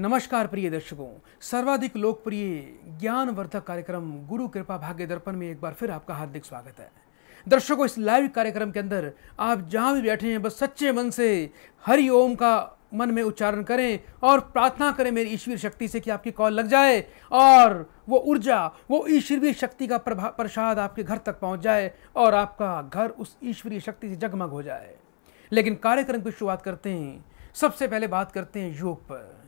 नमस्कार प्रिय दर्शकों, सर्वाधिक लोकप्रिय ज्ञानवर्धक कार्यक्रम गुरु कृपा भाग्य दर्पण में एक बार फिर आपका हार्दिक स्वागत है। दर्शकों, इस लाइव कार्यक्रम के अंदर आप जहां भी बैठे हैं बस सच्चे मन से हरि ओम का मन में उच्चारण करें और प्रार्थना करें मेरी ईश्वरीय शक्ति से कि आपकी कॉल लग जाए और वो ऊर्जा, वो ईश्वरीय शक्ति का प्रसाद आपके घर तक पहुंच जाए और आपका घर उस ईश्वरीय शक्ति से जगमग हो जाए। लेकिन कार्यक्रम की शुरुआत करते हैं, सबसे पहले बात करते हैं योग पर।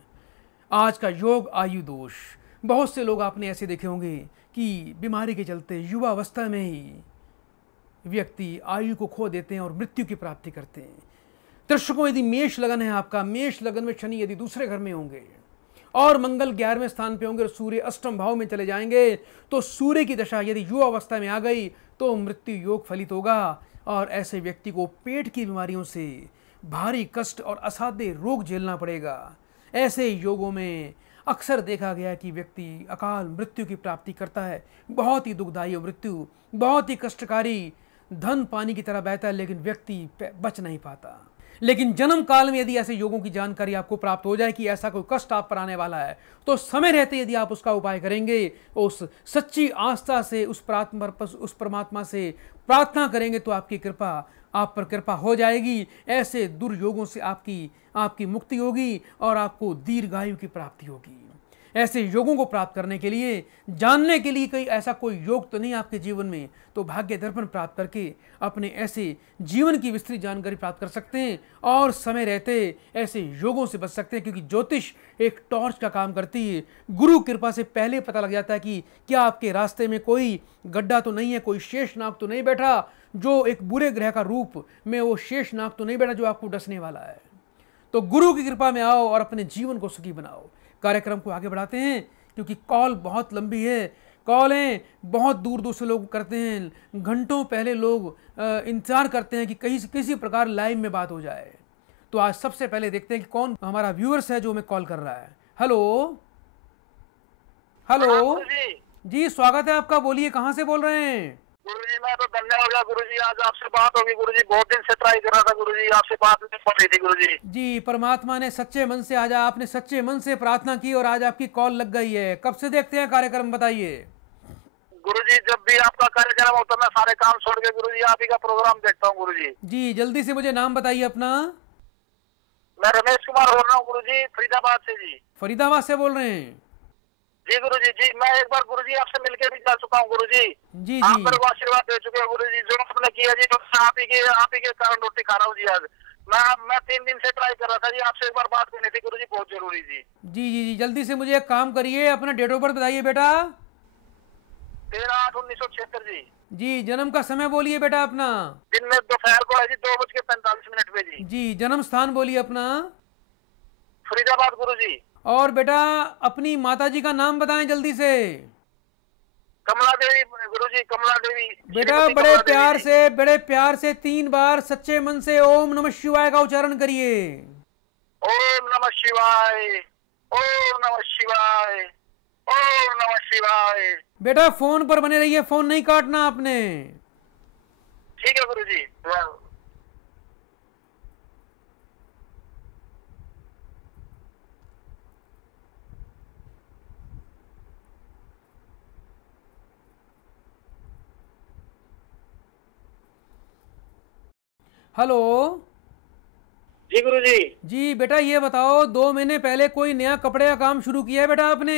आज का योग आयु दोष। बहुत से लोग आपने ऐसे देखे होंगे कि बीमारी के चलते युवा अवस्था में ही व्यक्ति आयु को खो देते हैं और मृत्यु की प्राप्ति करते हैं। दर्शकों, यदि मेष लगन है आपका, मेष लगन में शनि यदि दूसरे घर में होंगे और मंगल 11वें स्थान पे होंगे और सूर्य अष्टम भाव में चले जाएंगे, तो सूर्य की दशा यदि युवा अवस्था में आ गई तो मृत्यु योग फलित होगा और ऐसे व्यक्ति को पेट की बीमारियों से भारी कष्ट और असाध्य रोग झेलना पड़ेगा। ऐसे योगों में अक्सर देखा गया कि व्यक्ति अकाल मृत्यु की प्राप्ति करता है। बहुत ही दुखदायी मृत्यु, बहुत ही कष्टकारी, धन पानी की तरह बहता है लेकिन व्यक्ति बच नहीं पाता। लेकिन जन्म काल में यदि ऐसे योगों की जानकारी आपको प्राप्त हो जाए कि ऐसा कोई कष्ट आप पर आने वाला है, तो समय रहते यदि आप उसका उपाय करेंगे, उस सच्ची आस्था से उस परमात्मा से प्रार्थना करेंगे तो आपकी कृपा, आप पर कृपा हो जाएगी। ऐसे दुर्योगों से आपकी मुक्ति होगी और आपको दीर्घायु की प्राप्ति होगी। ऐसे योगों को प्राप्त करने के लिए, जानने के लिए कोई ऐसा कोई योग तो नहीं आपके जीवन में, तो भाग्य दर्पण प्राप्त करके अपने ऐसे जीवन की विस्तृत जानकारी प्राप्त कर सकते हैं और समय रहते ऐसे योगों से बच सकते हैं। क्योंकि ज्योतिष एक टॉर्च का काम करती है। गुरु कृपा से पहले पता लग जाता है कि क्या आपके रास्ते में कोई गड्ढा तो नहीं है, कोई शेषनाग तो नहीं बैठा, जो एक बुरे ग्रह का रूप में वो शेषनाग तो नहीं बैठा जो आपको डसने वाला है। तो गुरु की कृपा में आओ और अपने जीवन को सुखी बनाओ। कार्यक्रम को आगे बढ़ाते हैं क्योंकि कॉल बहुत लंबी है। कॉलें बहुत दूर दूर से लोग करते हैं। घंटों पहले लोग इंतजार करते हैं कि कहीं से किसी प्रकार लाइव में बात हो जाए। तो आज सबसे पहले देखते हैं कि कौन हमारा व्यूअर्स है जो हमें कॉल कर रहा है। हेलो हेलो जी, स्वागत है आपका। बोलिए, कहाँ से बोल रहे हैं? गुरुजी, मैं तो धन्य हो गया गुरुजी, आज आपसे बात होगी गुरुजी। बहुत दिन से ट्राई कर रहा था गुरुजी, आपसे बात नहीं हो रही थी गुरुजी। जी, परमात्मा ने सच्चे मन से, आज आपने सच्चे मन से प्रार्थना की और आज आपकी कॉल लग गई है। कब से देखते हैं कार्यक्रम, बताइए? गुरुजी, जब भी आपका कार्यक्रम होता है मैं सारे काम छोड़ के गुरुजी आप ही का प्रोग्राम देखता हूँ गुरुजी। जी, जल्दी से मुझे नाम बताइए अपना। मैं रमेश कुमार बोल रहा हूँ गुरुजी, फरीदाबाद से जी। फरीदाबाद से बोल रहे हैं? जी गुरुजी जी, मैं एक बार गुरुजी आपसे मिलकर भी जा चुका हूँ गुरुजी। जी आप जी मेरे को आशीर्वाद दे चुके हैं गुरुजी, जो आपने किया जी, तो आप ही के कारण रोटी खा रहा हूँ जी। आज मैं 3 दिन से ट्राई कर रहा था जी, आपसे एक बार बात करनी थी गुरुजी, बहुत जरूरी जी। जी जी जी, जल्दी से मुझे एक काम करिए, अपना डेट ऑफ बर्थ बताइए बेटा। 13/8/1976 जी। जी, जन्म का समय बोलिए बेटा अपना। दिन में दोपहर को है जी 2:45 पे जी। जी, जन्म स्थान बोलिए अपना। फरीदाबाद गुरुजी। और बेटा अपनी माताजी का नाम बताएं जल्दी से। कमला देवी गुरुजी, कमला देवी। बेटा बड़े प्यार से 3 बार सच्चे मन से ओम नमः शिवाय का उच्चारण करिए। ओम नमः शिवाय, ओम नमः शिवाय, ओम नमः शिवाय। बेटा फोन पर बने रहिए, फोन नहीं काटना आपने। ठीक है गुरुजी। हेलो जी गुरुजी। जी बेटा, ये बताओ 2 महीने पहले कोई नया कपड़े का काम शुरू किया है बेटा आपने?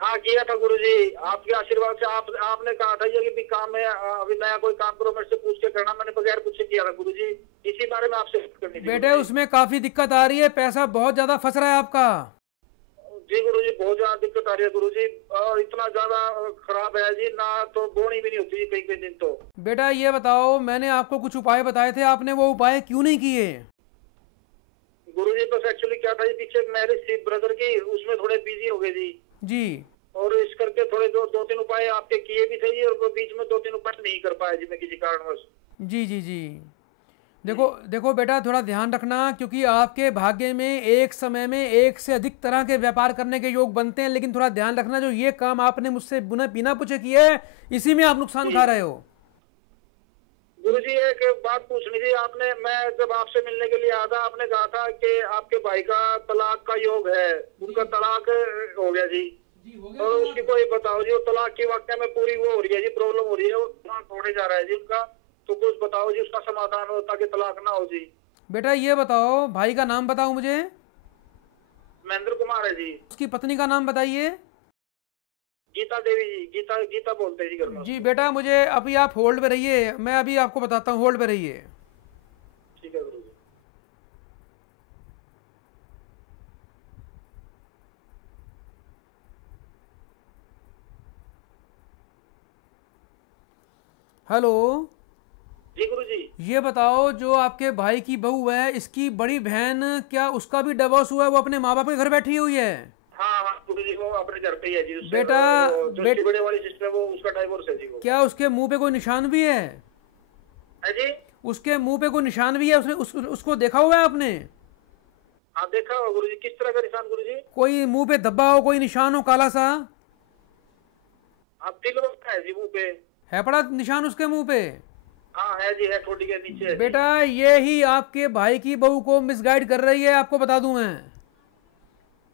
हाँ किया था गुरुजी, आपके आशीर्वाद से। आपने कहा था ये कि काम है, अभी नया कोई काम करो, मेरे से पूछ के करना। मैंने बगैर पूछे किया था गुरुजी, इसी बारे में आपसे करनी थी। बेटे उसमें काफी दिक्कत आ रही है, पैसा बहुत ज्यादा फंस रहा है आपका। जी गुरुजी, बहुत ज्यादा दिक्कत आ रही है गुरुजी, और इतना ज्यादा खराब है जी ना, तो बोनी भी नहीं होती कई कई दिन तो। बेटा ये बताओ, मैंने आपको कुछ उपाय बताए थे, आपने वो उपाय क्यों नहीं किए? गुरुजी बस एक्चुअली क्या था जी, पीछे मैरिज थी ब्रदर की, उसमें थोड़े बिजी हो गए जी। जी, और इस करके थोड़े 2-3 उपाय आपके किए भी थे जी, और बीच में 2-3 उपाय नहीं कर पाए जी मैं किसी कारणवश। जी जी जी, देखो बेटा, थोड़ा ध्यान रखना क्योंकि आपके भाग्य में एक समय में एक से अधिक तरह के व्यापार करने के योग बनते हैं। लेकिन थोड़ा ध्यान रखना, जो ये काम आपने मुझसे बिना पूछे किए, इसी में आप नुकसान खा रहे हो। गुरुजी एक बात पूछनी थी आपने, मैं जब आपसे मिलने के लिए आया था आपने कहा था कि आपके भाई का तलाक का योग है, उनका तलाक हो गया जी। हो गया और उसकी कोई बताओ जी, वो तलाक की वाकया में पूरी वो हो रही है जी, प्रॉब्लम हो रही है, वो तलाक होने जा रहा है जी उनका, तो कुछ बताओ जी उसका समाधान हो ताकि तलाक ना हो जी। बेटा ये बताओ, भाई का नाम बताओ मुझे। महेंद्र कुमार है जी। उसकी पत्नी का नाम बताइए। गीता देवी जी, गीता गीता बोलते हैं जी घर में। जी बेटा, मुझे अभी आप होल्ड पे रहिए, मैं अभी आपको बताता हूँ, होल्ड पे रहिए। ठीक है गुरुजी। हेलो। जी गुरुजी। ये बताओ, जो आपके भाई की बहू है, इसकी बड़ी बहन, क्या उसका भी डिवोर्स हुआ है? वो अपने माँ बाप के घर बैठी हुई है? हाँ हाँ गुरुजी, वो अपने घर पे ही है जी। उससे बेटा, वो जो उसकी बड़े वाली सिस्टर है वो उसका डाइवोर्स है जी। वो क्या उसके मुंह पे कोई निशान भी है? है जी। उसके मुंह पे कोई निशान भी है? उसको देखा हुआ है आपने? हाँ देखा होगा गुरुजी। किस तरह का निशान गुरुजी? कोई मुंह पे धब्बा हो, कोई निशान हो काला सा? आप तिल का है जी मुंह पे। है पड़ा निशान उसके मुंह पे? हाँ है जी, है, ठोडी के नीचे है जी। बेटा, ये ही आपके भाई की बहू को मिसगाइड कर रही है, आपको बता दूं मैं।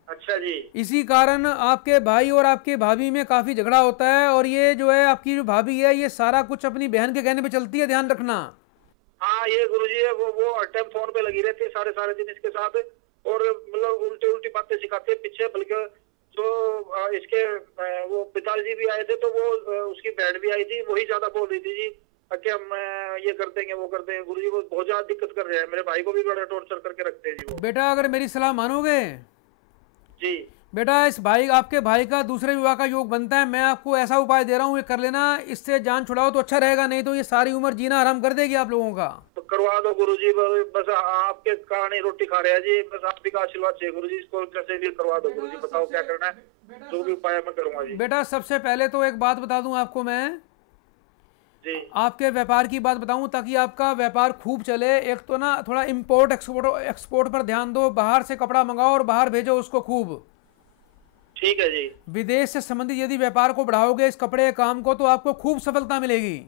अच्छा जी। इसी कारण आपके भाई और आपके भाभी में काफी झगड़ा होता है, और ये जो है आपकी जो भाभी है, ये सारा कुछ अपनी बहन के कहने पे चलती है, ध्यान रखना। हाँ ये गुरुजी है, वो हर टाइम फोन पे लगी रहती है सारे सारे दिन इसके साथ, और मतलब उल्टी उल्टी बातें सिखाते हैं पीछे। बल्कि जो इसके वो पिताजी भी आए थे तो वो उसकी बहन भी आई थी, वही ज्यादा बोल रही थी जी कि हम ये कर देंगे वो कर देंगे। गुरुजी वो बहुत ज्यादा दिक्कत कर रहे हैं, मेरे भाई को भी बड़ा टॉर्चर करके रखते हैं जी वो। बेटा, अगर मेरी सलाह मानोगे, जी बेटा, इस भाई, आपके भाई का दूसरे विवाह का योग बनता है। मैं आपको ऐसा उपाय दे रहा हूँ, ये कर लेना, इससे जान छुड़ाओ तो अच्छा रहेगा, नहीं तो ये सारी उम्र जीना आराम कर देगी आप लोगों का। तो करवा दो गुरुजी, बस आपके कारण ही रोटी खा रहे हैं जी, बस आप भी का आशीर्वाद चाहिए गुरुजी। इसको कैसे भी करवा दो गुरुजी, बताओ क्या करना है, जो भी उपाय मैं करूंगा जी। बेटा, सबसे पहले तो एक बात बता दूं आपको मैं, जी आपके व्यापार की बात बताऊं ताकि आपका व्यापार खूब चले। एक तो ना थोड़ा इंपोर्ट एक्सपोर्ट पर ध्यान दो, बाहर से कपड़ा मंगाओ और बाहर भेजो उसको खूब। ठीक है जी। विदेश से संबंधित यदि व्यापार को बढ़ाओगे, इस कपड़े के काम को, तो आपको खूब सफलता मिलेगी।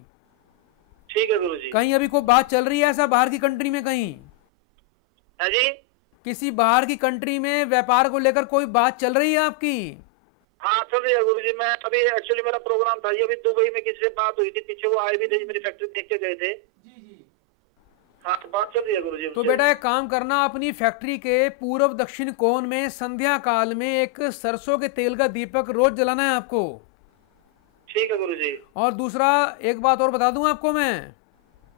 ठीक है गुरुजी। कहीं अभी कोई बात चल रही है ऐसा बाहर की कंट्री में? कहीं है जी। किसी बाहर की कंट्री में व्यापार को लेकर कोई बात चल रही है आपकी? हाँ चल रही है गुरुजी। मैं अभी एक्चुअली मेरा प्रोग्राम था ये, अभी दुबई में किसी से बात हुई थी, पीछे वो आए भी थे, मेरी फैक्ट्री देख के गए थे। हाँ तो बात चल रही है गुरुजी तो उनसे। बेटा, एक काम करना, अपनी फैक्ट्री के पूर्व दक्षिण कोण में संध्या काल में एक सरसों के तेल का दीपक रोज जलाना है आपको। ठीक है गुरुजी। और दूसरा, एक बात और बता दूं आपको मैं,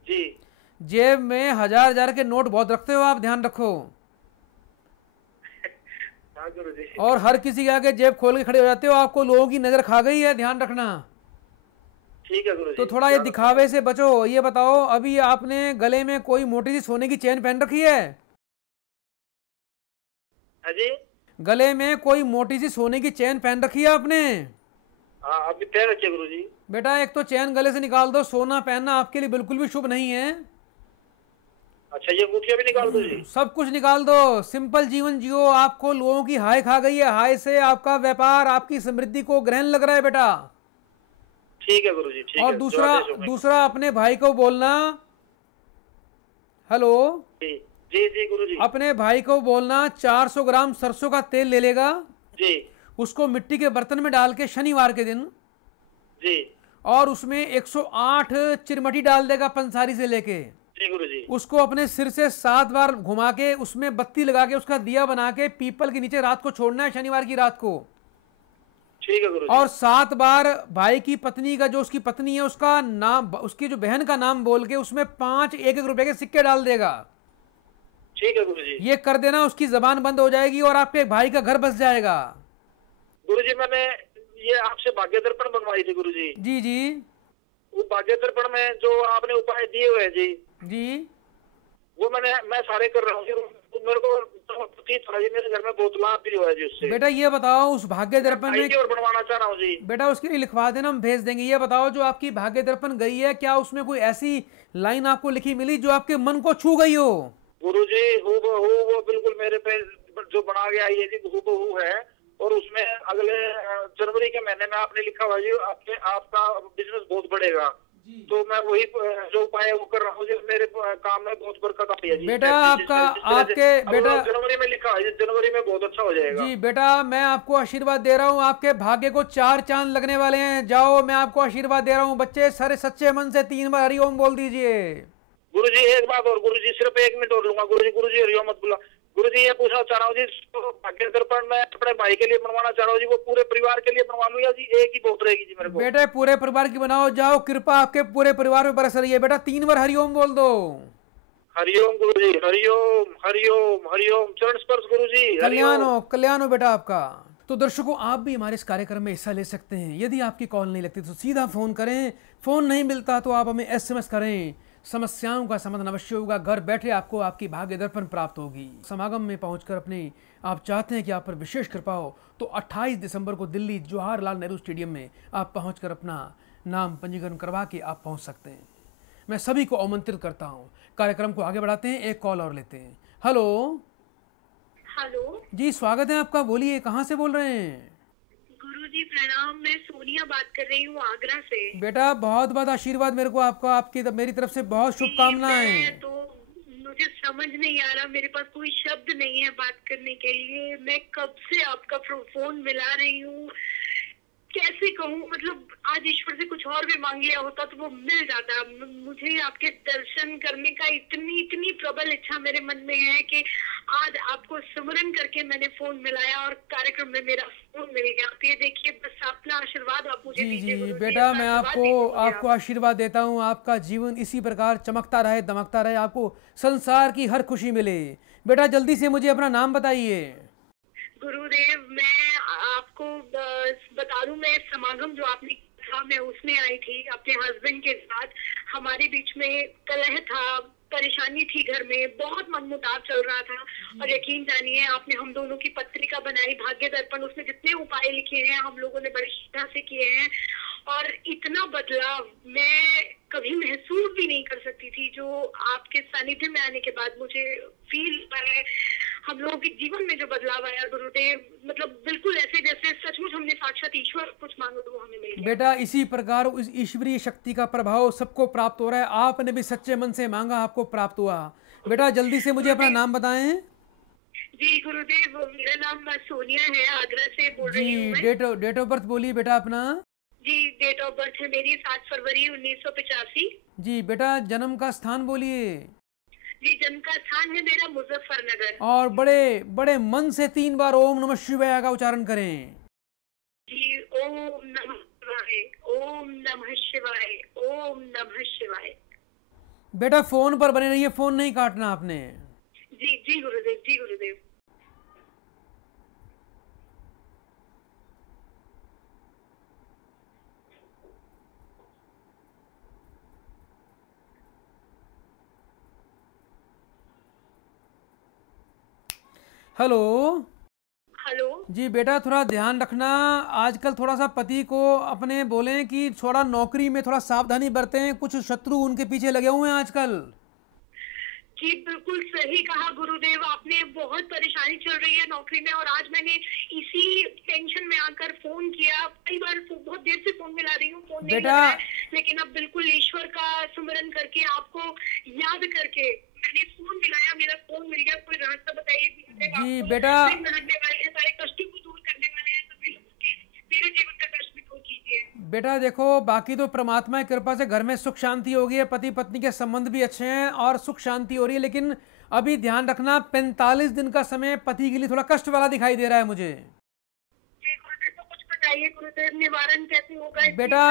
जी जेब में 1000 के नोट बहुत रखते हो आप, ध्यान रखो। हाँ गुरुजी। और हर किसी के आगे जेब खोल के खड़े हो जाते हो, आपको लोगों की नजर खा गई है, ध्यान रखना। ठीक है गुरुजी। तो थोड़ा ये दिखावे से बचो। ये बताओ, अभी आपने गले में कोई मोटी सी सोने की चेन पहन रखी है? है जी। गले में कोई मोटी सी सोने की चेन पहन रखी है आपने? हाँ अभी पैर रखिए गुरुजी। बेटा, एक तो चैन गले से निकाल दो, सोना पहनना आपके लिए बिल्कुल भी शुभ नहीं है। अच्छा ये अंगूठिया भी निकाल दो जी। सब कुछ निकाल दो, सिंपल जीवन जियो। आपको लोगों की हाय खा गई है, हाय से आपका व्यापार, आपकी समृद्धि को ग्रहण लग रहा है बेटा। ठीक है गुरुजी। ठीक और है। दूसरा अपने भाई को बोलना, हेलो, जी जी जी गुरुजी। अपने भाई को बोलना 400 ग्राम सरसों का तेल ले लेगा, जी उसको मिट्टी के बर्तन में डाल के शनिवार के दिन, जी और उसमें 108 चिरमटी डाल देगा पंसारी से लेके। जी गुरुजी। उसको अपने सिर से 7 बार घुमा के उसमें बत्ती लगा के उसका दिया बना के पीपल के नीचे रात को छोड़ना है, शनिवार की रात को। ठीक है गुरुजी। और 7 बार भाई की पत्नी का, जो उसकी पत्नी है, उसका नाम, उसकी जो बहन का नाम बोल के उसमें 5 1-1 रुपए के सिक्के डाल देगा। ठीक है गुरुजी। ये कर देना, उसकी जबान बंद हो जाएगी और आपके भाई का घर बस जाएगा। गुरुजी मैंने ये आपसे भाग्य दर्पण बनवाई थी गुरुजी। जी जी वो भाग्य दर्पण में जो आपने उपाय दिए हुए हैं जी, जी। वो मैं सारे कर रहा हूँ। मेरे को प्रतीत हो रहा है जी, मेरे घर में बहुत लाभ भी हुआ है जी उससे। बेटा ये बताओ, उस भाग्य दर्पण में, और बनवाना चाह रहा हूँ जी। बेटा उसके लिए लिखवा देना, हम भेज देंगे। ये बताओ, जो आपकी भाग्य दर्पण गई है, क्या उसमें कोई ऐसी लाइन आपको लिखी मिली जो आपके मन को छू गई हो? गुरुजी हूबहू वो बिल्कुल मेरे पे जो बना के आई है जी, हूबहू है। और उसमें अगले जनवरी के महीने में आपने लिखा हुआ जी, आपका बिजनेस बहुत बढ़ेगा। तो मैं वही जो उपाय है वो कर रहा हूँ जी। मेरे काम में बहुत बरकत आई है जी। बेटा आपका आपके बेटा जनवरी में लिखा है, जनवरी में बहुत अच्छा हो जाएगा जी। बेटा मैं आपको आशीर्वाद दे रहा हूँ, आपके भाग्य को 4 चांद लगने वाले हैं। जाओ, मैं आपको आशीर्वाद दे रहा हूँ। बच्चे सारे सच्चे मन से 3 बार हरिओम बोल दीजिए। गुरुजी एक बात और, गुरुजी सिर्फ 1 मिनट और लूंगा गुरुजी। गुरुजी हरिओम मत बोला गुरुजी। ये पूछना चाह रहा हूँ जी, तो भाग्य दर्पण मैं अपने भाई के लिए बनवाना चाह रहा हूँ जी, वो पूरे परिवार के लिए बनवा लूँ या जी एक ही बहुत रहेगी जी मेरे को? बेटे पूरे परिवार की बनाओ। जाओ, कृपा आपके पूरे परिवार में बरस रही है। बेटा 3 बार हरिओम बोल दो। हरिओम गुरुजी, हरिओम हरिओम हरिओम। चरण स्पर्श गुरुजी, कल्याण हो बेटा आपका। तो दर्शकों, आप भी हमारे इस कार्यक्रम में हिस्सा ले सकते हैं। यदि आपकी कॉल नहीं लगती तो सीधा फोन करें। फोन नहीं मिलता तो आप हमें SMS करें। समस्याओं का समाधान अवश्य होगा। घर बैठे आपको आपकी भाग्य दर्पण प्राप्त होगी। समागम में पहुंचकर अपने आप चाहते हैं कि आप पर विशेष कृपा हो तो 28 दिसंबर को दिल्ली जवाहरलाल नेहरू स्टेडियम में आप पहुंचकर अपना नाम पंजीकरण करवा के आप पहुंच सकते हैं। मैं सभी को आमंत्रित करता हूं। कार्यक्रम को आगे बढ़ाते हैं, एक कॉल और लेते हैं। हेलो जी, स्वागत है आपका। बोलिए, कहाँ से बोल रहे हैं? गुरुजी प्रणाम, मैं सोनिया बात कर रही हूँ आगरा से। बेटा बहुत बहुत आशीर्वाद मेरे को आपका, आपकी मेरी तरफ से बहुत शुभकामनाएं। तो मुझे समझ नहीं आ रहा, मेरे पास कोई शब्द नहीं है बात करने के लिए। मैं कब से आपका फोन मिला रही हूँ, कैसे कहूँ, मतलब आज ईश्वर से कुछ और भी मांग लिया होता तो वो मिल जाता। मुझे आपके दर्शन करने का इतनी प्रबल इच्छा मेरे मन में है कि आज आपको स्मरण करके मैंने फोन मिलाया और कार्यक्रम में मेरा फोन मिल गया। आप ये देखिए, बस अपना आशीर्वाद आप मुझे दीजिए। जी बेटा, मैं आपको आशीर्वाद देता हूँ। आपका जीवन इसी प्रकार चमकता रहे, दमकता रहे, आपको संसार की हर खुशी मिले। बेटा जल्दी से मुझे अपना नाम बताइए। गुरुदेव, मैं आपको बता दूं, मैं समागम जो आपने था मैं उसमें आई थी अपने हस्बैंड के साथ। हमारे बीच में कलह था, परेशानी थी, घर में बहुत मनमुटाव चल रहा था। और यकीन जानिए, आपने हम दोनों की पत्रिका बनाई भाग्य दर्पण, उसमें जितने उपाय लिखे हैं हम लोगों ने बड़ी श्रद्धा से किए हैं। और इतना बदलाव मैं कभी महसूस भी नहीं कर सकती थी जो आपके सानिध्य में आने के बाद मुझे फील है। हम लोगों के जीवन में जो बदलाव आया गुरुदेव, मतलब बिल्कुल ऐसे जैसे सचमुच हमने साक्षात ईश्वर कुछ मांगो तो वो हमें मिल गया। बेटा इसी प्रकार उस ईश्वरीय शक्ति का प्रभाव सबको प्राप्त हो रहा है। आपने भी सच्चे मन से मांगा, आपको प्राप्त हुआ। बेटा जल्दी से मुझे अपना नाम बताएं। जी गुरुदेव, मेरा नाम सोनिया है, आगरा से बोल रही हूँ मैं। डेट ऑफ बर्थ बोलिए बेटा अपना। जी डेट ऑफ बर्थ है मेरी 7 फरवरी 1985। जी बेटा जन्म का स्थान बोलिए। जी जन्म का स्थान है मेरा मुजफ्फरनगर। और बड़े बड़े मन से 3 बार ओम नमः शिवाय का उच्चारण करें। जी ओम नमः शिवाय, ओम नमः शिवाय, ओम नमः शिवाय। बेटा फोन पर बने रहिए, फोन नहीं काटना आपने। जी जी गुरुदेव, जी गुरुदेव। हेलो जी बेटा, थोड़ा ध्यान रखना। आजकल थोड़ा सा पति को अपने बोलें कि थोड़ा नौकरी में थोड़ा सावधानी बरतें। कुछ शत्रु उनके पीछे लगे हुए हैं आजकल। जी बिल्कुल सही कहा गुरुदेव आपने, बहुत परेशानी चल रही है नौकरी में। और आज मैंने इसी टेंशन में आकर फोन किया। कई बार बहुत देर से फोन मिला रही हूँ, फोन नहीं लग रहा है, लेकिन अब बिल्कुल ईश्वर का स्मरण करके, आपको याद करके मैंने फोन मिलाया, मेरा फोन मिल गया। कोई रास्ता बताइए जी बेटा। लगने वाले सारे कष्टों को दूर करने वाले हैं, तो मेरे जीवन का कष्ट भी दूर कीजिए। बेटा देखो, बाकी तो परमात्मा की कृपा से घर में सुख शांति हो गई है, पति पत्नी के संबंध भी अच्छे हैं और सुख शांति हो रही है। लेकिन अभी ध्यान रखना, 45 दिन का समय पति के लिए थोड़ा कष्ट वाला दिखाई दे रहा है मुझे। गुरुदेव निवारण कैसे होगा बेटा?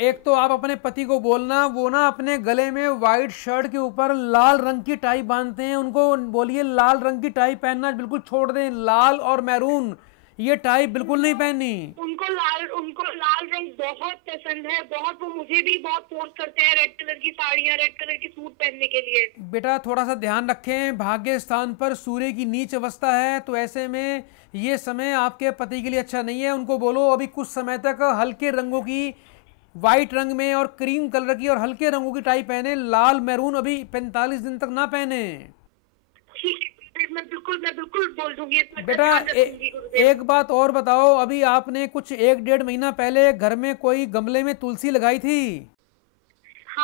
एक तो आप अपने पति को बोलना, वो ना अपने गले में व्हाइट शर्ट के ऊपर लाल रंग की टाई बांधते हैं, उनको बोलिए लाल रंग की टाई पहनना बिल्कुल छोड़ दें। लाल और मैरून ये टाई बिल्कुल नहीं पहननी। उनको लाल रंग बहुत पसंद है, बहुत। वो मुझे भी बहुत फोर्स करते हैं रेड कलर की साड़ियाँ, रेड कलर की सूट पहनने के लिए। बेटा थोड़ा सा ध्यान रखें, भाग्य स्थान पर सूर्य की नीच अवस्था है, तो ऐसे में ये समय आपके पति के लिए अच्छा नहीं है। उनको बोलो अभी कुछ समय तक हल्के रंगों की, व्हाइट रंग में और क्रीम कलर की और हल्के रंगों की टाई पहने। लाल मैरून अभी 45 दिन तक ना पहने। मैं बिल्कुल बोल दूंगी। बेटा एक बात और बताओ, अभी आपने कुछ 1-1.5 महीना पहले घर में कोई गमले में तुलसी लगाई थी?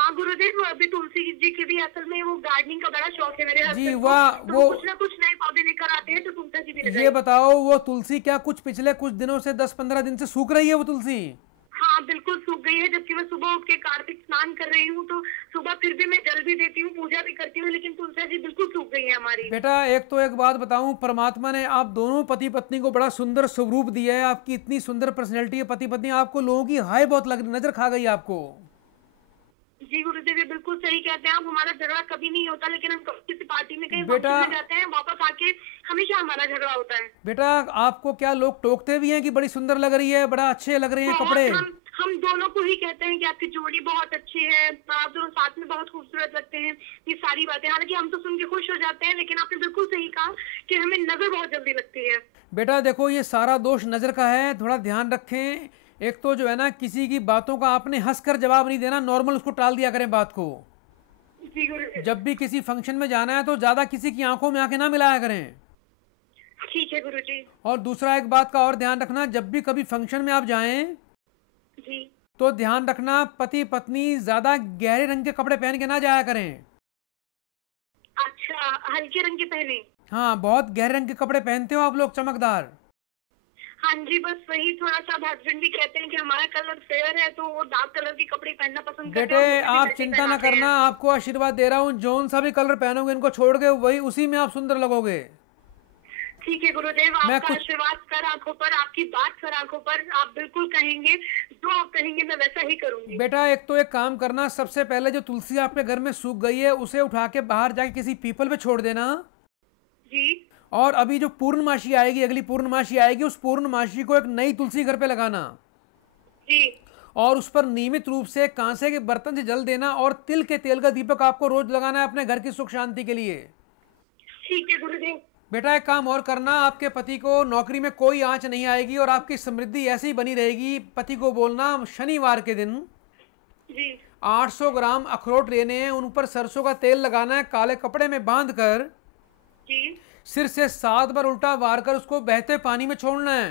हाँ गुरुदेव, अभी तुलसी जी के भी असल में वो गार्डनिंग का बड़ा शौक है मेरे जी हस्बैंड वाह, को, तो वो कुछ ना कुछ नए पौधे लेकर आते हैं तो तुलसी जी भी ये लगाई। बताओ, वो तुलसी क्या कुछ पिछले कुछ दिनों से 10-15 दिन से सूख रही है वो तुलसी? हाँ बिल्कुल सूख गई है, जबकि मैं सुबह उठ के कार्तिक स्नान कर रही हूँ तो सुबह फिर भी मैं जल भी देती हूँ, पूजा भी करती हूँ, लेकिन तुलसी जी बिल्कुल सूख गई है हमारी। बेटा एक तो एक बात बताऊं, परमात्मा ने आप दोनों पति पत्नी को बड़ा सुंदर स्वरूप दिया है, आपकी इतनी सुंदर पर्सनैलिटी है पति पत्नी, आपको लोगों की हाय बहुत लग नजर खा गई आपको। जी गुरुदेव, ये बिल्कुल सही कहते हैं आप, हमारा झगड़ा कभी नहीं होता, लेकिन हम किसी पार्टी में कहीं बेटा- फंक्शन में जाते हैं, वापस आके हमेशा हमारा झगड़ा होता है। बेटा आपको क्या लोग टोकते भी हैं कि बड़ी सुंदर लग रही है, बड़ा अच्छे लग रहे हैं बहुत, कपड़े? हम दोनों को ही कहते हैं कि आपकी जोड़ी बहुत अच्छी है, आप दोनों साथ में बहुत खूबसूरत लगते हैं, ये सारी बातें। हालांकि हम तो सुन के खुश हो जाते हैं, लेकिन आपने बिल्कुल सही कहा कि हमें नजर बहुत जल्दी लगती है। बेटा देखो, ये सारा दोष नजर का है, थोड़ा ध्यान रखें। एक तो जो है ना, किसी की बातों का आपने हंसकर जवाब नहीं देना, नॉर्मल उसको टाल दिया करें बात को। जी गुरुदेव। जब भी किसी फंक्शन में जाना है तो ज्यादा किसी की आंखों में आंखें ना मिलाया करें। ठीक है गुरुजी। और दूसरा एक बात का और ध्यान रखना, जब भी कभी फंक्शन में आप जाएं जी तो ध्यान रखना, पति पत्नी ज्यादा गहरे रंग के कपड़े पहन के ना जाया करें। अच्छा, हल्के रंग के पहने? हाँ, बहुत गहरे रंग के कपड़े पहनते हो आप लोग, चमकदार। हाँ जी, बस वही थोड़ा सा हस्बैंड भी कहते हैं कि हमारा कलर फेयर है तो वो डार्क कलर के कपड़े पहनना पसंद करते बेटे हैं। आप चिंता ना करना, आपको आशीर्वाद दे रहा हूँ, जौन सा भी कलर पहनोगे इनको छोड़ के वही उसी में आप सुंदर लगोगे। ठीक है गुरुदेव, आपका आशीर्वाद कर आंखों पर, आपकी बात कर आंखों पर, आप बिल्कुल कहेंगे, जो आप कहेंगे मैं वैसा ही करूंगी। बेटा एक तो एक काम करना, सबसे पहले जो तुलसी आपके घर में सूख गई है उसे उठा के बाहर जाके किसी पीपल पे छोड़ देना। जी। और अभी जो पूर्णमासी आएगी, अगली पूर्णमासी आएगी, उस पूर्णमासी को एक नई तुलसी घर पे लगाना जी। और उस पर नियमित रूप से कांसे के बर्तन से जल देना और तिल के तेल का दीपक आपको रोज लगाना है अपने घर की सुख शांति के लिए। ठीक है गुरुदेव। बेटा एक काम और करना, आपके पति को नौकरी में कोई आंच नहीं आएगी और आपकी समृद्धि ऐसी ही बनी रहेगी। पति को बोलना शनिवार के दिन जी 800 ग्राम अखरोट लेने हैं, उन पर सरसों का तेल लगाना है, काले कपड़े में बांध कर जी। सिर से 7 बार उल्टा वार कर उसको बहते पानी में छोड़ना है।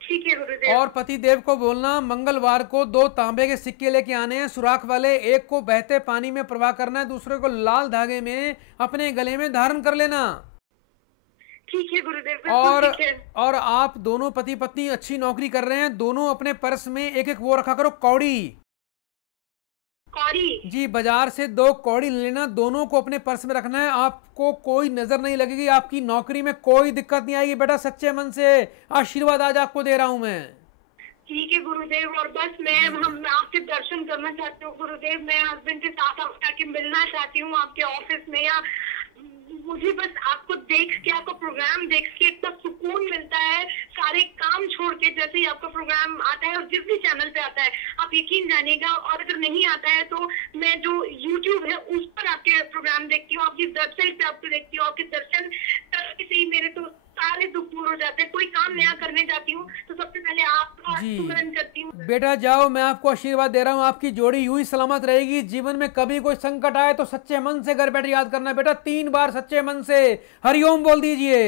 ठीक है गुरुदेव। और पति देव को बोलना मंगलवार को 2 तांबे के सिक्के लेके आने हैं, सुराख वाले, एक को बहते पानी में प्रवाह करना है, दूसरे को लाल धागे में अपने गले में धारण कर लेना। ठीक है गुरुदेव, बिल्कुल ठीक है। और आप दोनों पति पत्नी अच्छी नौकरी कर रहे हैं, दोनों अपने पर्स में एक एक वो रखा करो, कौड़ी। कौड़ी? जी, बाजार से 2 कौड़ी ले लेना, दोनों को अपने पर्स में रखना है, आपको कोई नजर नहीं लगेगी, आपकी नौकरी में कोई दिक्कत नहीं आएगी। बेटा सच्चे मन से आशीर्वाद आज आपको दे रहा हूं मैं। ठीक है गुरुदेव, और बस हम आपके दर्शन करना चाहती हूँ गुरुदेव, मैं हस्बैंड के साथ आके मिलना चाहती हूँ आपके ऑफिस में, या मुझे बस आपको देख के, आपका प्रोग्राम देख के इतना सुकून मिलता है, सारे काम छोड़ के, जैसे ही आपका प्रोग्राम आता है और जिस भी चैनल पे आता है आप यकीन जानिएगा, और अगर नहीं आता है तो मैं जो YouTube है उस पर आपके प्रोग्राम देखती हूँ, आपकी वेबसाइट पे आपको देखती हूँ, आपके दर्शन करके से ही मेरे तो सारे दुख दूर हो जाते हैं। कोई काम नया करने जाती हूँ तो सबसे पहले आपका स्मरण करती हूँ। बेटा जाओ, मैं आपको आशीर्वाद दे रहा हूँ, आपकी जोड़ी यूं ही सलामत रहेगी। जीवन में कभी कोई संकट आए तो सच्चे मन से घर बैठे याद करना। बेटा 3 बार सच्चे मन से हरिओम बोल दीजिए।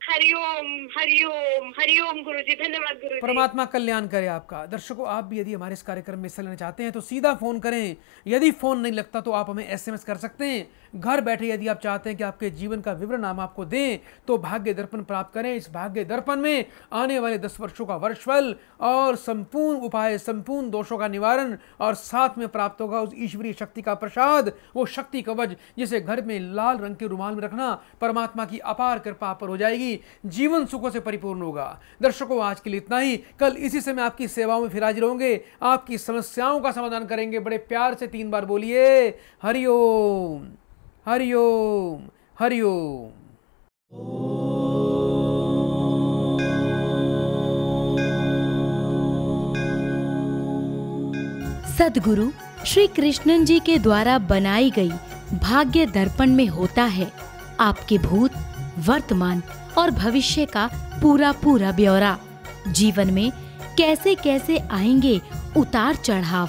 हरिओम हरिओम हरिओम गुरुजी, धन्यवाद गुरुजी। परमात्मा कल्याण करे आपका। दर्शकों, आप भी यदि हमारे इस कार्यक्रम में हिस्सा लेना चाहते हैं तो सीधा फोन करें, यदि फोन नहीं लगता तो आप हमें SMS कर सकते हैं। घर बैठे यदि आप चाहते हैं कि आपके जीवन का विवरण हम आपको दें तो भाग्य दर्पण प्राप्त करें। इस भाग्य दर्पण में आने वाले 10 वर्षों का वर्षफल और संपूर्ण उपाय, संपूर्ण दोषों का निवारण, और साथ में प्राप्त होगा उस ईश्वरीय शक्ति का प्रसाद, वो शक्ति कवच जिसे घर में लाल रंग के रुमाल में रखना। परमात्मा की अपार कृपा पर हो जाएगी, जीवन सुखों से परिपूर्ण होगा। दर्शकों, आज के लिए इतना ही। कल इसी समय आपकी सेवाओं में फिर हाजिर होंगे, आपकी समस्याओं का समाधान करेंगे। बड़े प्यार से 3 बार बोलिए हरिओम हरिओम हरिओम। सद्गुरु श्री कृष्णन जी के द्वारा बनाई गई भाग्य दर्पण में होता है आपके भूत, वर्तमान और भविष्य का पूरा पूरा ब्यौरा। जीवन में कैसे कैसे आएंगे उतार चढ़ाव,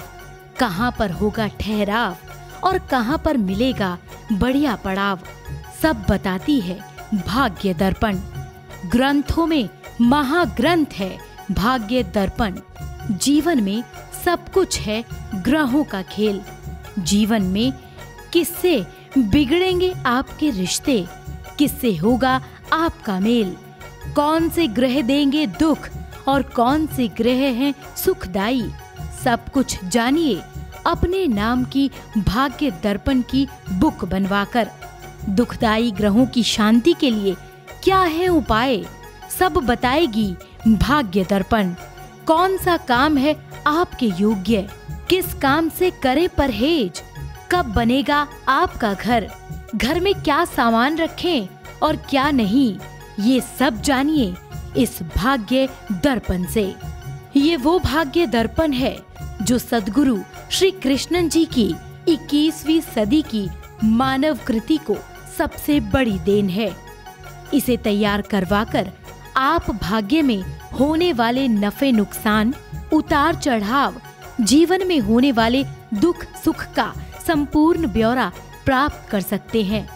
कहाँ पर होगा ठहराव और कहाँ पर मिलेगा बढ़िया पड़ाव, सब बताती है भाग्य दर्पण। ग्रंथों में महाग्रंथ है भाग्य दर्पण। जीवन में सब कुछ है ग्रहों का खेल, जीवन में किससे बिगड़ेंगे आपके रिश्ते, किससे होगा आपका मेल, कौन से ग्रह देंगे दुख और कौन से ग्रह हैं सुखदाई, सब कुछ जानिए अपने नाम की भाग्य दर्पण की बुक बनवाकर। दुखदाई ग्रहों की शांति के लिए क्या है उपाय, सब बताएगी भाग्य दर्पण। कौन सा काम है आपके योग्य, किस काम से करे परहेज, कब बनेगा आपका घर, घर में क्या सामान रखें और क्या नहीं, ये सब जानिए इस भाग्य दर्पण से। ये वो भाग्य दर्पण है जो सद्गुरु श्री कृष्णन जी की 21वीं सदी की मानव कृति को सबसे बड़ी देन है। इसे तैयार करवाकर आप भाग्य में होने वाले नफे नुकसान, उतार चढ़ाव, जीवन में होने वाले दुख सुख का संपूर्ण ब्यौरा प्राप्त कर सकते हैं।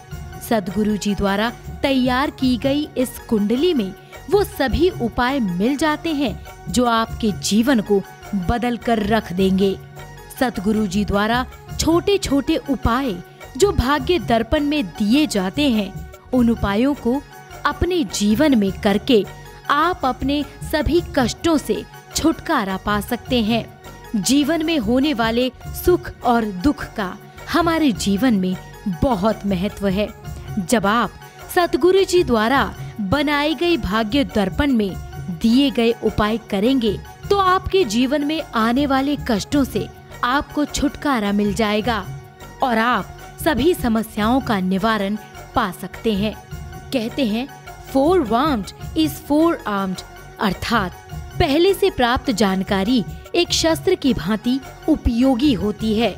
सद्गुरु जी द्वारा तैयार की गई इस कुंडली में वो सभी उपाय मिल जाते हैं जो आपके जीवन को बदल कर रख देंगे। सद्गुरु जी द्वारा छोटे छोटे उपाय जो भाग्य दर्पण में दिए जाते हैं, उन उपायों को अपने जीवन में करके आप अपने सभी कष्टों से छुटकारा पा सकते हैं। जीवन में होने वाले सुख और दुख का हमारे जीवन में बहुत महत्व है। जब आप सद्गुरु जी द्वारा बनाई गई भाग्य दर्पण में दिए गए उपाय करेंगे तो आपके जीवन में आने वाले कष्टों से आपको छुटकारा मिल जाएगा और आप सभी समस्याओं का निवारण पा सकते हैं। कहते हैं forewarned is forearmed, अर्थात पहले से प्राप्त जानकारी एक शस्त्र की भांति उपयोगी होती है।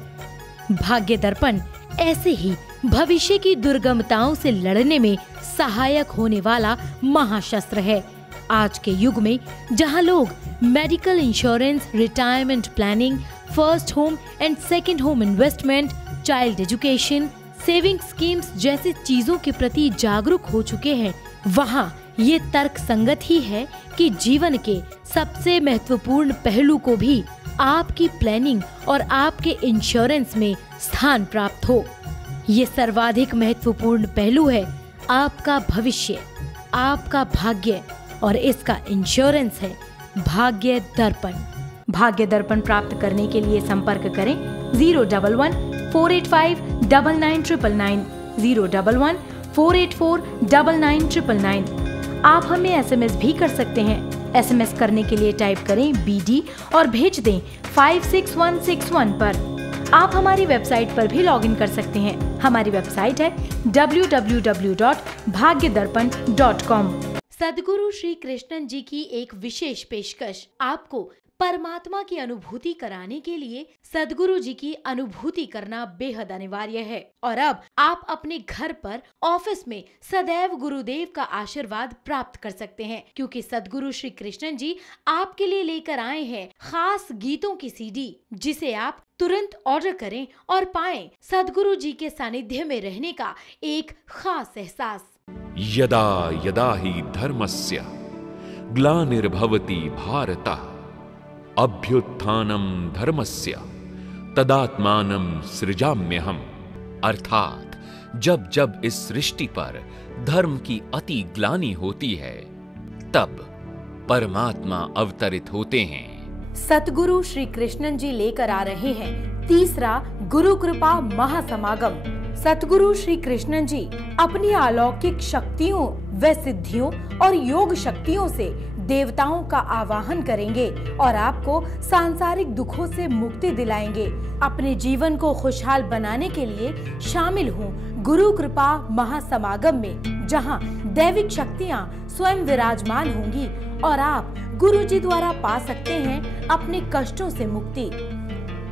भाग्य दर्पण ऐसे ही भविष्य की दुर्गमताओं से लड़ने में सहायक होने वाला महाशस्त्र है। आज के युग में जहां लोग medical insurance, retirement planning, first home and second home investment, child education, saving schemes जैसी चीजों के प्रति जागरूक हो चुके हैं, वहाँ ये तर्क संगत ही है कि जीवन के सबसे महत्वपूर्ण पहलू को भी आपकी प्लानिंग और आपके इंश्योरेंस में स्थान प्राप्त हो। ये सर्वाधिक महत्वपूर्ण पहलू है आपका भविष्य, आपका भाग्य, और इसका इंश्योरेंस है भाग्य दर्पण। भाग्य दर्पण प्राप्त करने के लिए संपर्क करें 011-485-9999, 011-484-9999। आप हमें SMS भी कर सकते हैं। SMS करने के लिए टाइप करें BD और भेज दें 56161 पर। आप हमारी वेबसाइट पर भी लॉगिन कर सकते हैं। हमारी वेबसाइट है www.bhagydarpan.com। सद्गुरु श्री कृष्णन जी की एक विशेष पेशकश आपको परमात्मा की अनुभूति कराने के लिए सद्गुरु जी की अनुभूति करना बेहद अनिवार्य है। और अब आप अपने घर पर, ऑफिस में सदैव गुरुदेव का आशीर्वाद प्राप्त कर सकते हैं, क्योंकि सद्गुरु श्री कृष्णन जी आपके लिए लेकर आए हैं खास गीतों की CD, जिसे आप तुरंत ऑर्डर करें और पाएं सद्गुरु जी के सानिध्य में रहने का एक खास एहसास। यदा यदा हि धर्मस्य ग्लानिर्भवति भारतः अभ्युत्थानं धर्मस्य तदात्मानं सृजाम्यहम्। अर्थात जब जब इस सृष्टि पर धर्म की अति ग्लानि होती है, तब परमात्मा अवतरित होते हैं। सतगुरु श्री कृष्णन जी लेकर आ रहे हैं तीसरा गुरु कृपा महासमागम। सतगुरु श्री कृष्णन जी अपनी अलौकिक शक्तियों व सिद्धियों और योग शक्तियों से देवताओं का आवाहन करेंगे और आपको सांसारिक दुखों से मुक्ति दिलाएंगे। अपने जीवन को खुशहाल बनाने के लिए शामिल हूँ गुरु कृपा महासमागम में, जहाँ दैविक शक्तियाँ स्वयं विराजमान होंगी और आप गुरु जी द्वारा पा सकते हैं अपने कष्टों से मुक्ति।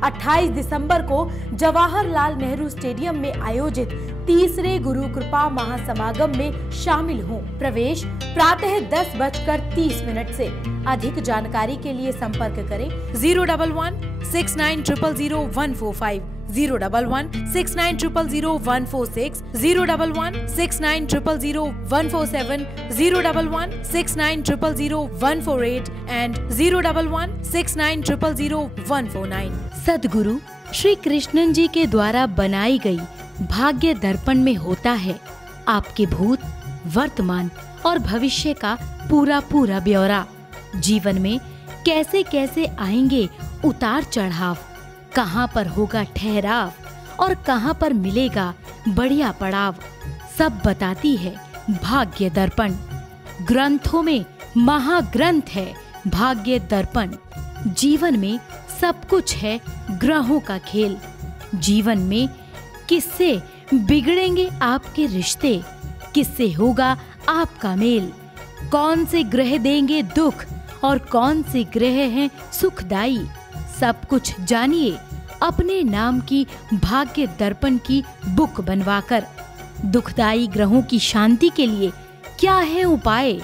28 दिसंबर को जवाहरलाल नेहरू स्टेडियम में आयोजित तीसरे गुरु कृपा महासमागम में शामिल हों। प्रवेश प्रातः 10:30 से। अधिक जानकारी के लिए संपर्क करें 011-69000145, 011-69000146, 011-69000147, 011-69000148 and 011-69000149। सद्गुरु श्री कृष्णन जी के द्वारा बनाई गई भाग्य दर्पण में होता है आपके भूत, वर्तमान और भविष्य का पूरा पूरा ब्यौरा। जीवन में कैसे कैसे आएंगे उतार चढ़ाव, कहाँ पर होगा ठहराव और कहाँ पर मिलेगा बढ़िया पड़ाव, सब बताती है भाग्य दर्पण। ग्रंथों में महाग्रंथ है भाग्य दर्पण। जीवन में सब कुछ है ग्रहों का खेल। जीवन में किससे बिगड़ेंगे आपके रिश्ते, किससे होगा आपका मेल, कौन से ग्रह देंगे दुख और कौन से ग्रह हैं सुखदाई, सब कुछ जानिए अपने नाम की भाग्य दर्पण की बुक बनवाकर। दुखदाई ग्रहों की शांति के लिए क्या है उपाय,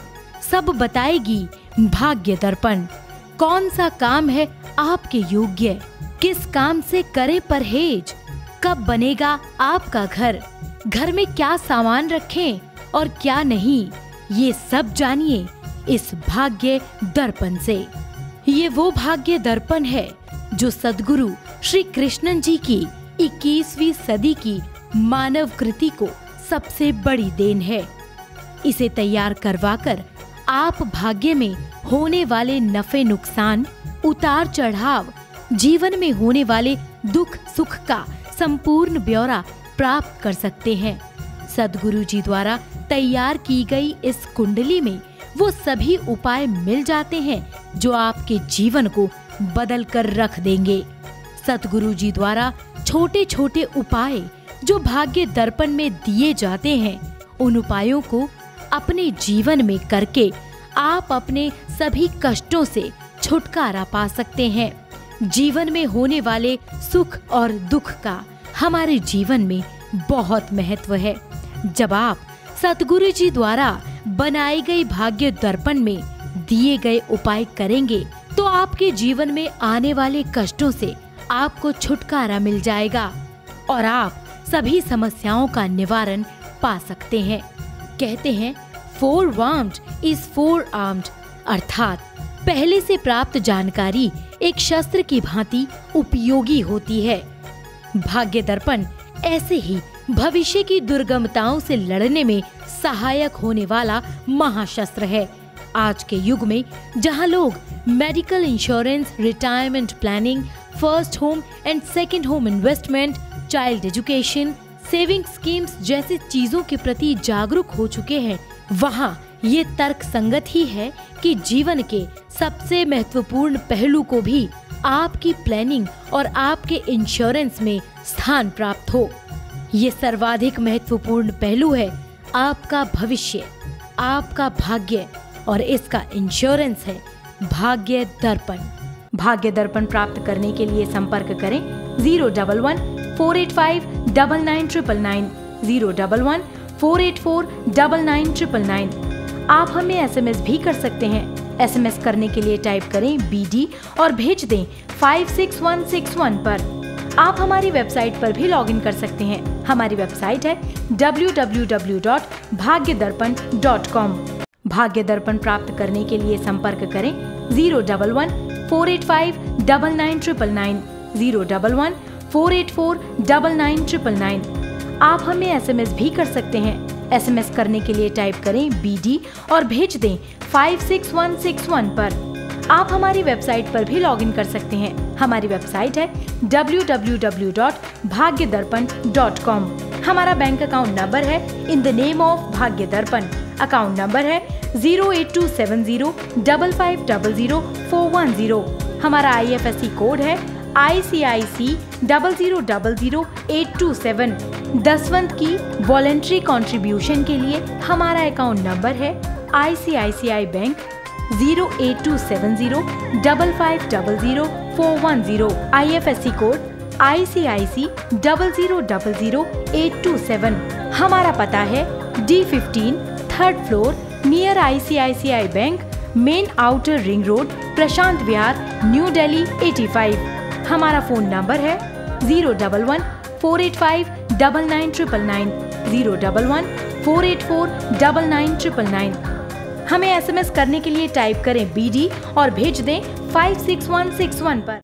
सब बताएगी भाग्य दर्पण। कौन सा काम है आपके योग्य, किस काम से करे परहेज, कब बनेगा आपका घर, घर में क्या सामान रखें और क्या नहीं, ये सब जानिए इस भाग्य दर्पण से। ये वो भाग्य दर्पण है जो सद्गुरु श्री कृष्णन जी की 21वीं सदी की मानव कृति को सबसे बड़ी देन है। इसे तैयार करवाकर आप भाग्य में होने वाले नफे नुकसान, उतार चढ़ाव, जीवन में होने वाले दुख सुख का संपूर्ण ब्यौरा प्राप्त कर सकते हैं। सद्गुरु जी द्वारा तैयार की गई इस कुंडली में वो सभी उपाय मिल जाते हैं जो आपके जीवन को बदल कर रख देंगे। सद्गुरु जी द्वारा छोटे छोटे उपाय जो भाग्य दर्पण में दिए जाते हैं, उन उपायों को अपने जीवन में करके आप अपने सभी कष्टों से छुटकारा पा सकते हैं। जीवन में होने वाले सुख और दुख का हमारे जीवन में बहुत महत्व है। जब आप सतगुरु जी द्वारा बनाई गई भाग्य दर्पण में दिए गए उपाय करेंगे तो आपके जीवन में आने वाले कष्टों से आपको छुटकारा मिल जाएगा और आप सभी समस्याओं का निवारण पा सकते हैं। कहते हैं forewarned is forearmed, अर्थात पहले से प्राप्त जानकारी एक शस्त्र की भांति उपयोगी होती है। भाग्य दर्पण ऐसे ही भविष्य की दुर्गमताओं से लड़ने में सहायक होने वाला महाशस्त्र है। आज के युग में जहां लोग medical insurance, retirement planning, first home and second home investment, child education, saving schemes जैसी चीजों के प्रति जागरूक हो चुके हैं, वहाँ ये तर्क संगत ही है कि जीवन के सबसे महत्वपूर्ण पहलू को भी आपकी प्लानिंग और आपके इंश्योरेंस में स्थान प्राप्त हो। ये सर्वाधिक महत्वपूर्ण पहलू है आपका भविष्य, आपका भाग्य, और इसका इंश्योरेंस है भाग्य दर्पण। भाग्य दर्पण प्राप्त करने के लिए संपर्क करें 011-485-9999, 011-484-9999। आप हमें SMS भी कर सकते हैं। SMS करने के लिए टाइप करें BD और भेज दें 56161 पर। आप हमारी वेबसाइट पर भी लॉगिन कर सकते हैं। हमारी वेबसाइट है www.bhagydarpan.com। भाग्य दर्पण प्राप्त करने के लिए संपर्क करें 011-485-9999, 011-484-9999। आप हमें SMS भी कर सकते हैं। SMS करने के लिए टाइप करें BD और भेज दें 56161 पर। आप हमारी वेबसाइट पर भी लॉगिन कर सकते हैं। हमारी वेबसाइट है www.bhagydarpan.com। हमारा बैंक अकाउंट नंबर है इन द नेम ऑफ भाग्य दर्पण। अकाउंट नंबर है 0827055000410। हमारा IFSC कोड है ICIC 0000827। दसवंत की वॉलेंट्री कंट्रीब्यूशन के लिए हमारा अकाउंट नंबर है ICICI bank 0827055000410। IFSC code ICIC 0000827। हमारा पता है D15 third floor near ICICI bank, main outer ring road, Prashant Vihar, new Delhi 85। हमारा फोन नंबर है 011-485-9999, 011-484-9999। हमें SMS करने के लिए टाइप करें BD और भेज दें 56161 पर।